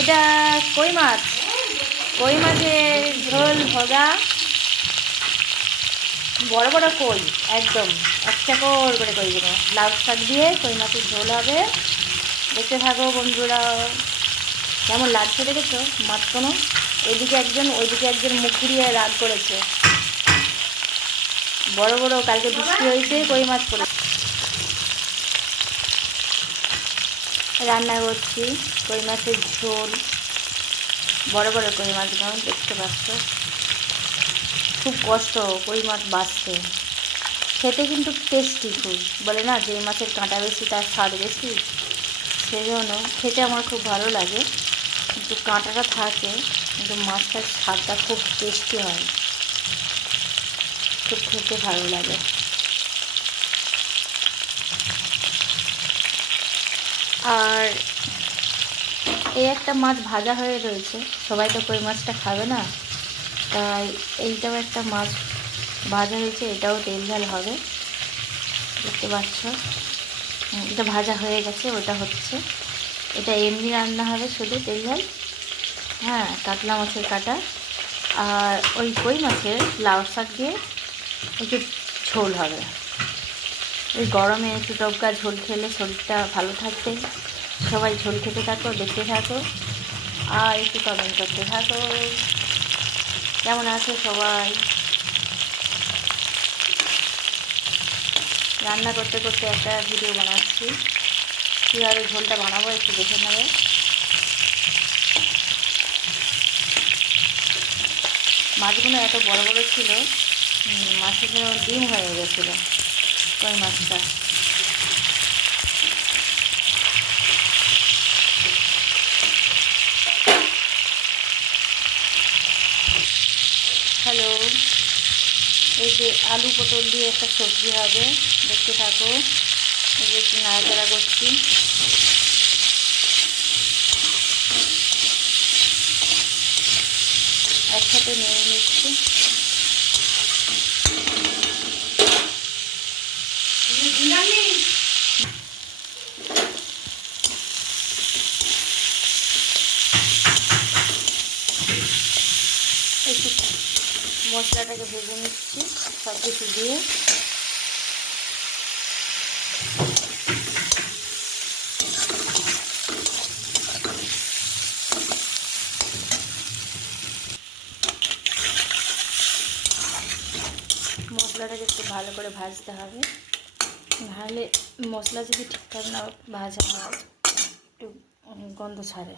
এটা কই মাছ, কই মাছের ঝোল ভাজা, বড় বড় কই, একদম এক চাকর করে কইগুলো, লাউ শাক দিয়ে কই মাছের ঝোল হবে। দেখতে থাকো বন্ধুরা, কেমন লাগছে দেখেছো মাছগুলো? এদিকে একজন ওইদিকে একজন মুখ ঘুরিয়ে রাগ করেছে। বড় বড় কালকে বৃষ্টি হয়েছে, কই মাছ পড়ে। রান্না করছি কই মাছের ঝোল, বড় বড় কই মাছগুলো দেখতে পাচ্ছ। খুব কষ্ট কই মাছ বাছতে, খেতে কিন্তু টেস্টি খুব। বলে না যে মাছের কাঁটা বেশি তার স্বাদ বেশি, সেই জন্য খেতে আমার খুব ভালো লাগে। কিন্তু কাঁটাটা থাকে, কিন্তু মাছটার স্বাদটা খুব টেস্টি হয়, খুব খেতে ভালো লাগে। আর এই একটা মাছ ভাজা হয়ে রয়েছে, সবাই তো কই মাছটা খাবে না, তাই এইটাও একটা মাছ ভাজা হয়েছে, এটাও তেল ঝাল হবে। দেখতে পাচ্ছ এটা ভাজা হয়ে গেছে, ওটা হচ্ছে। এটা এমনি রান্না হবে শুধু তেল ঝাল। হ্যাঁ, কাতলা মাছের কাটা আর ওই কই মাছের লাউ শাক দিয়ে একটু ঝোল হবে। ওই গরমে একটু টপকা ঝোল খেলে শরীরটা ভালো থাকবে। সবাই ঝোল খেতে থাকো, দেখতে থাকো, আর একটু কমেন্ট করতে থাকো কেমন আছে সবাই। রান্না করতে করতে একটা ভিডিও বানাচ্ছি, কীভাবে ঝোলটা বানাবো একটু দেখে নেবে। মাছগুলো এত বড় বড় ছিল, মাছগুলো ডিম হয়ে গেছিলো কই মাছটা। হ্যালো, এই যে আলু পটল দিয়ে একটা সবজি হবে, দেখতে থাকো। এই যে একটু নাড়াচাড়া করছি। একসাথে নিয়ে নিচ্ছি। একটু মশলাটাকে ভেজে নিচ্ছি সব কিছু দিয়ে। মশলাটাকে একটু ভালো করে ভাজতে হবে, নাহলে মশলা যদি ঠিকঠাক না ভাজা হয় একটু গন্ধ ছাড়ে।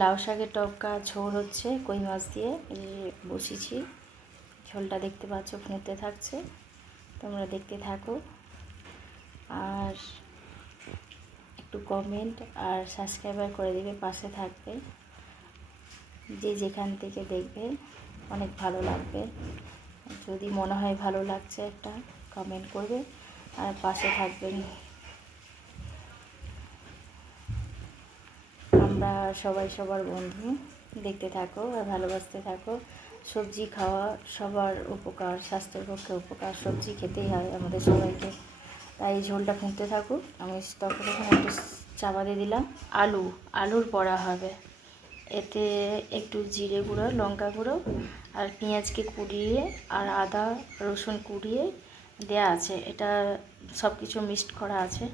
লাউ শাকের টপকা ঝোল হচ্ছে কই মাছ দিয়ে, এই বসিয়েছি। ঝোলটা দেখতে পাচ্ছ ফুটতে থাকছে, তোমরা দেখতে থাকো। আর একটু কমেন্ট আর সাবস্ক্রাইবার করে দেবে, পাশে থাকবে। যে যেখান থেকে দেখবে অনেক ভালো লাগবে। যদি মনে হয় ভালো লাগছে একটা কমেন্ট করবে আর পাশে থাকবেন। আমরা সবাই সবার বন্ধু, দেখতে থাকো আর ভালোবাসতে থাকো। সবজি খাওয়া সবার উপকার, স্বাস্থ্যের পক্ষে উপকার, সবজি খেতেই হয় আমাদের সবাইকে। তাই ঝোলটা ফুটতে থাকুক, আমি তখন একটু চাপা দিয়ে দিলাম। আলুর বড়া হবে, এতে একটু জিরে গুঁড়ো, লঙ্কা গুঁড়ো আর পেঁয়াজকে কুড়িয়ে আর আদা রসুন কুড়িয়ে দেয়া আছে। এটা সব কিছু মিক্সড করা আছে।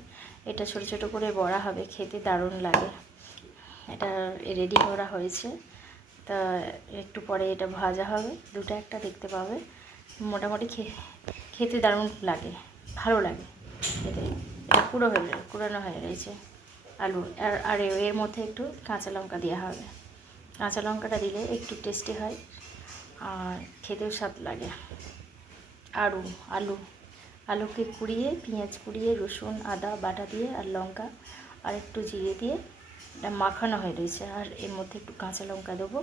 এটা ছোট ছোট করে বড়া হবে, খেতে দারুণ লাগে। এটা রেডি করা হয়েছে, তা একটু পরে এটা ভাজা হবে, দুটো একটা দেখতে পাবে। মোটামুটি খেতে দারুণ লাগে, ভালো লাগে খেতে। এটা কুড়ানো হয়ে রয়েছে আলু। আর এর মধ্যে একটু কাঁচা লঙ্কা দেওয়া হবে। কাঁচা লঙ্কাটা দিলে একটু টেস্টি হয় আর খেতেও স্বাদ লাগে। আলুকে কুড়িয়ে, পেঁয়াজ কুড়িয়ে, রসুন আদা বাটা দিয়ে আর লঙ্কা আর একটু জিরে দিয়ে এটা মাখানো হয়ে রয়েছে। আর এর মধ্যে একটু কাঁচা লঙ্কা দেবো।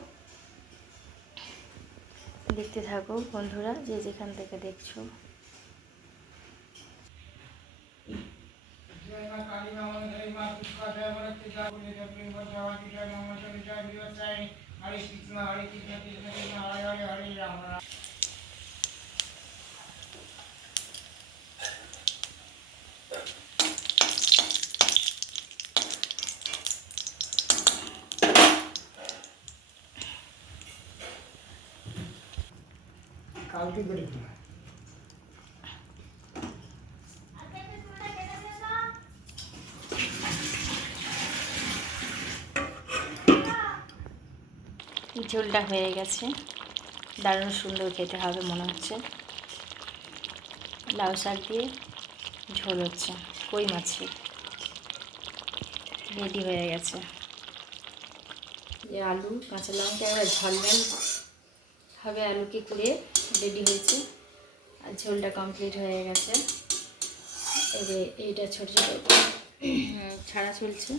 দেখতে থাকো বন্ধুরা, যে যেখান থেকে দেখছো। কালকে করে ঝোলটা হয়ে গেছে, দারুণ সুন্দর খেতে হবে মনে হচ্ছে। লাউ শাক দিয়ে ঝোল হচ্ছে, কই মাছের রেডি হয়ে গেছে। যে আলু কাঁচা লঙ্কা এবার ঝালমেল হবে, আলুকে কুড়িয়ে রেডি হয়েছে আর ঝোলটা কমপ্লিট হয়ে গেছে। এবার এইটা ছোটো ছোটো ছাড়া চলছে।